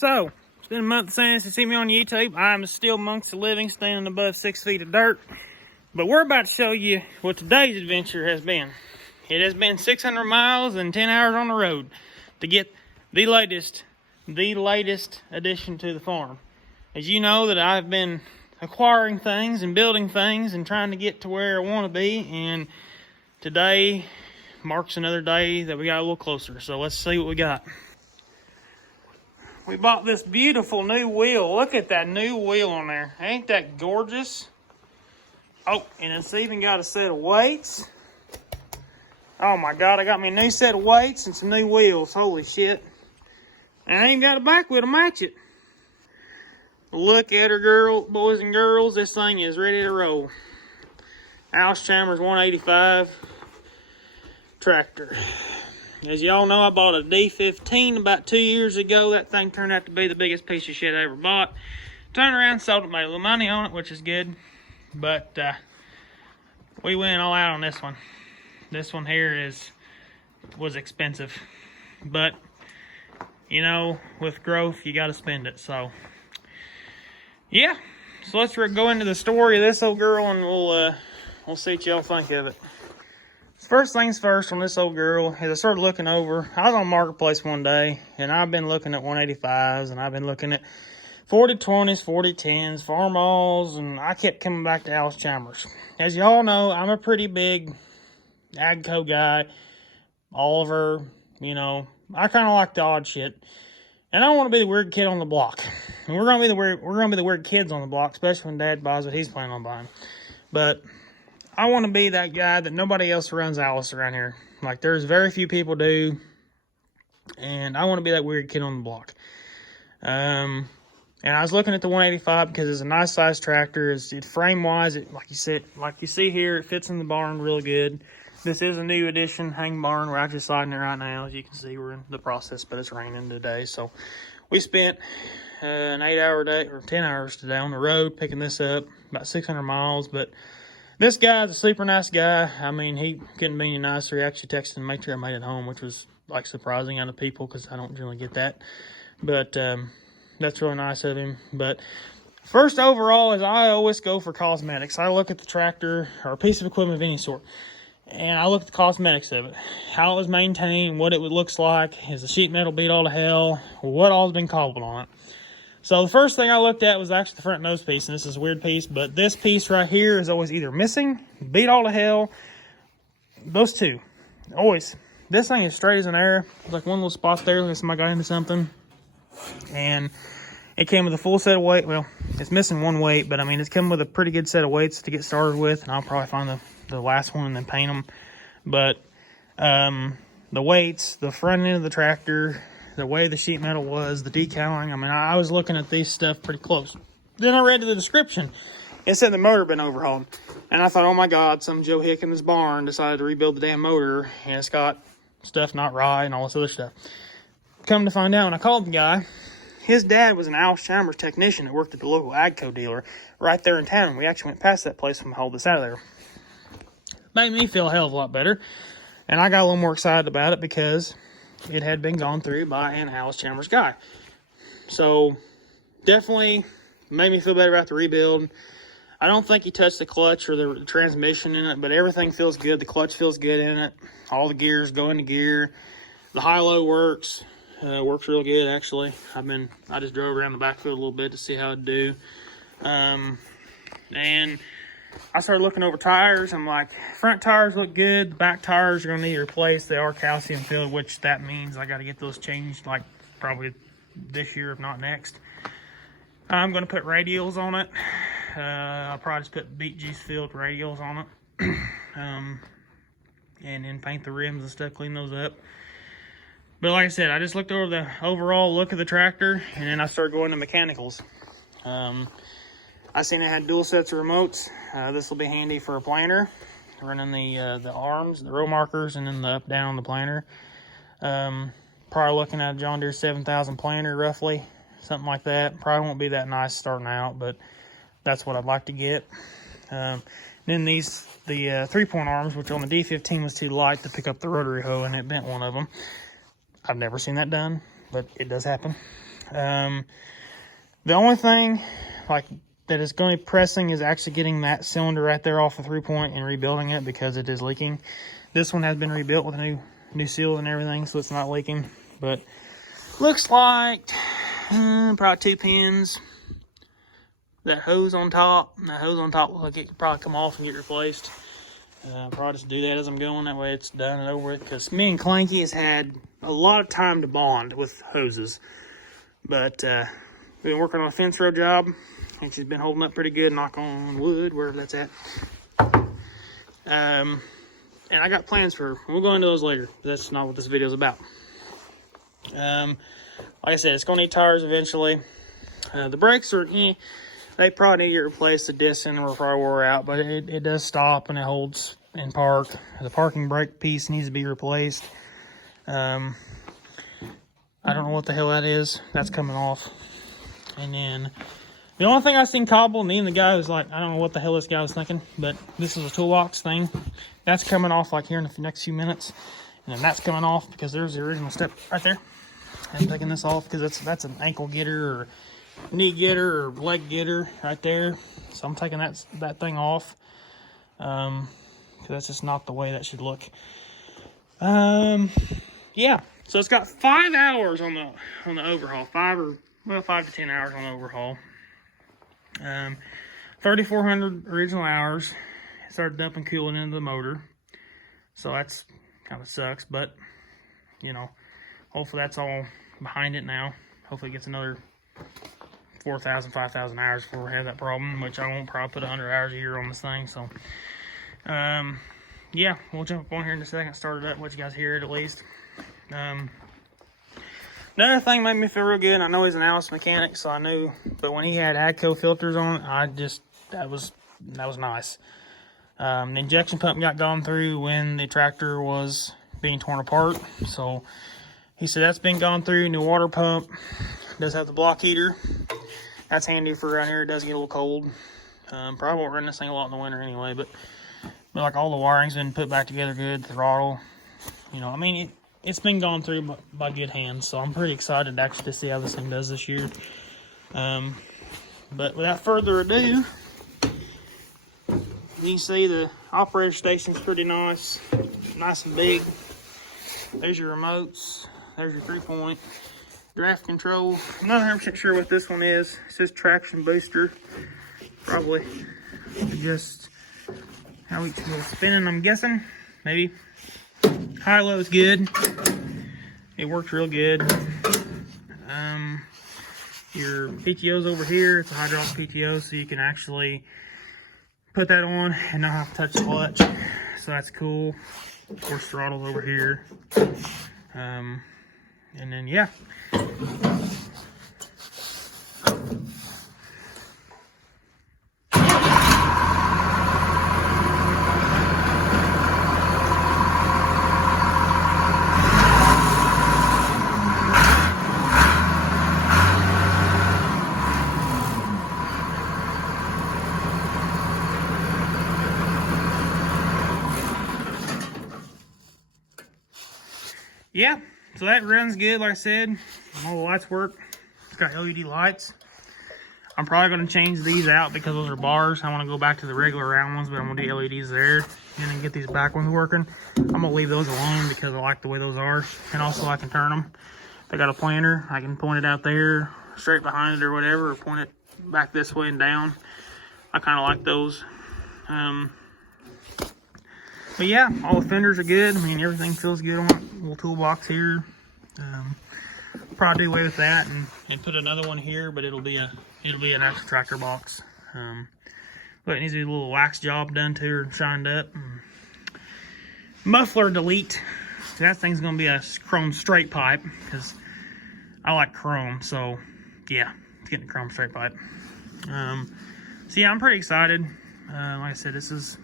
So, it's been a month since you see me on YouTube. I'm still amongst the living, standing above 6 feet of dirt. But we're about to show you what today's adventure has been. It has been 600 miles and 10 hours on the road to get the latest addition to the farm. As you know that I've been acquiring things and building things and trying to get to where I want to be. And today marks another day that we got a little closer. So let's see what we got. We bought this beautiful new wheel. Look at that new wheel on there. Ain't that gorgeous? Oh, and it's even got a set of weights. Oh my God, I got me a new set of weights and some new wheels. Holy shit. And I ain't got a back wheel to match it. Look at her, boys and girls. This thing is ready to roll. Allis-Chalmers 185 tractor. As y'all know, I bought a D15 about 2 years ago. That thing turned out to be the biggest piece of shit I ever bought. Turned around, sold it, made a little money on it, which is good. But we went all out on this one. This one here was expensive. But, you know, with growth, you got to spend it. So, yeah. So let's go into the story of this old girl, and we'll see what y'all think of it. First things first on this old girl is I started looking over. I was on Marketplace one day, and I've been looking at 185s, and I've been looking at 4020s, 4010s, Farmalls, and I kept coming back to Allis-Chalmers. As y'all know, I'm a pretty big Agco guy. Oliver, you know, I kind of like the odd shit. And I don't want to be the weird kid on the block. And we're gonna be the weird kids on the block, especially when Dad buys what he's planning on buying. But I want to be that guy that nobody else runs Alice around here. Like, there's very few people do. And I want to be that weird kid on the block. And I was looking at the 185 because it's a nice size tractor. It's frame-wise, like you see here, it fits in the barn really good. This is a new addition, hang barn. We're actually sliding it right now. As you can see, we're in the process, but it's raining today. So we spent an 8-hour day, or 10 hours today on the road picking this up, about 600 miles. But this guy's a super nice guy. I mean, he couldn't be any nicer. He actually texted and made sure I made it home, which was like surprising out of people because I don't generally get that. But that's really nice of him. But first overall is I always go for cosmetics. I look at the tractor or a piece of equipment of any sort, and I look at the cosmetics of it. How it was maintained, what it looks like, is the sheet metal beat all to hell, what all's been cobbled on it. So the first thing I looked at was actually the front nose piece, and this is a weird piece, but this piece right here is always either missing, beat all to hell, those two, always. This thing is straight as an arrow. There's like one little spot there, like somebody got into something, and it came with a full set of weight. Well, it's missing one weight, but I mean, it's come with a pretty good set of weights to get started with, and I'll probably find the last one and then paint them. But the weights, the front end of the tractor, the way the sheet metal was, the decaling, I mean, I was looking at these stuff pretty close. Then I read the description. It said the motor had been overhauled. And I thought, oh my God, some Joe Hick in his barn decided to rebuild the damn motor, and it's got stuff not right and all this other stuff. Come to find out, when I called the guy, his dad was an Allis-Chalmers technician who worked at the local Agco dealer right there in town. We actually went past that place and hauled this out of there. Made me feel a hell of a lot better. And I got a little more excited about it because it had been gone through by an Allis-Chalmers guy. So definitely made me feel better about the rebuild. I don't think he touched the clutch or the transmission in it, but everything feels good. The clutch feels good in it. All the gears go into gear. The high-low works. Works real good, actually. I just drove around the backfield a little bit to see how it'd do. And I started looking over tires. I'm like, front tires look good. The back tires are going to need replaced. They are calcium filled, which that means I got to get those changed, like probably this year, if not next. I'm going to put radials on it. I'll probably just put Beat Juice filled radials on it. And then paint the rims and stuff, clean those up. But like I said, I just looked over the overall look of the tractor, and then I started going to mechanicals. I seen it had dual sets of remotes. This will be handy for a planter, running the arms, the row markers, and then the up down on the planter. Probably looking at a John Deere 7000 planter, roughly, something like that. Probably won't be that nice starting out, but that's what I'd like to get. Then the 3-point arms, which on the D15 was too light to pick up the rotary hoe, and it bent one of them. I've never seen that done, but it does happen. The only thing like that is going to be pressing is actually getting that cylinder right there off the 3-point and rebuilding it, because it is leaking. This one has been rebuilt with a new seal and everything, so it's not leaking. But looks like probably 2 pins. That hose on top looks like it could probably come off and get replaced. Probably just do that as I'm going. That way it's done and over with. Because me and Clanky has had a lot of time to bond with hoses. But we've been working on a fence row job, and she's been holding up pretty good. Knock on wood, wherever that's at. And I got plans for her. We'll go into those later. That's not what this video is about. Like I said, it's going to need tires eventually. The brakes are, they probably need to get replaced. The discs in them are probably wore out, but it does stop and it holds in park. The parking brake piece needs to be replaced. I don't know what the hell that is. That's coming off. And then the only thing I seen cobble, and even the guy was like, I don't know what the hell this guy was thinking, but this is a toolbox thing. That's coming off like here in the next few minutes. And then that's coming off because there's the original step right there. I'm taking this off because that's an ankle getter or knee getter or leg getter right there. So I'm taking that thing off. Because that's just not the way that should look. Yeah. So it's got 5 hours on the overhaul. 5 to 10 hours on the overhaul. 3,400 original hours. It started dumping coolant into the motor. So that's kind of sucks, but hopefully that's all behind it now. Hopefully it gets another 4,000, 5,000 hours before we have that problem, which I won't probably put 100 hours a year on this thing. So, yeah, we'll jump on here in a second, start it up, let you guys hear it at least. Another thing made me feel real good. I know he's an Alice mechanic, so I knew, but when he had AGCO filters on it, that was nice. The injection pump got gone through when the tractor was being torn apart, so he said that's been gone through. New water pump does have the block heater. That's handy for around here. It does get a little cold. Probably won't run this thing a lot in the winter anyway, but like all the wiring's been put back together good. Throttle, I mean, it's been gone through by good hands, so I'm pretty excited actually to see how this thing does this year. But without further ado, you can see the operator station's pretty nice and big. There's your remotes. There's your 3-point draft control. I'm not 100% sure what this one is. It says traction booster. Probably just how each wheel's spinning, I'm guessing. Maybe. High-low is good. It works real good. Your PTO's over here. It's a hydraulic PTO, so you can actually put that on and not have to touch the clutch. So that's cool. Of course, throttle's over here. And then, yeah. Yeah, so that runs good, like I said. All the lights work. It's got LED lights. I'm probably going to change these out because those are bars. I want to go back to the regular round ones, but I'm going to do LEDs there. And then get these back ones working. I'm going to leave those alone because I like the way those are. And also I can turn them. If I got a planter, I can point it out there, straight behind it or whatever, or point it back this way and down. I kind of like those. But yeah, all the fenders are good. I mean, everything feels good on my little toolbox here. Probably do away with that and put another one here, but it'll be an actual tractor box. But it needs to be a little wax job done to her and shined up. Muffler delete. So that thing's gonna be a chrome straight pipe because I like chrome. So yeah, it's getting a chrome straight pipe. So yeah, I'm pretty excited. Like I said, this has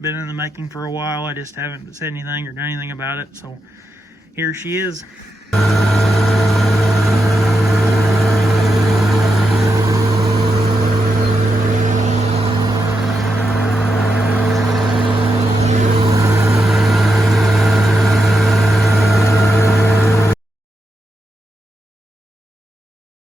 been in the making for a while. I just haven't said anything or done anything about it. So here she is.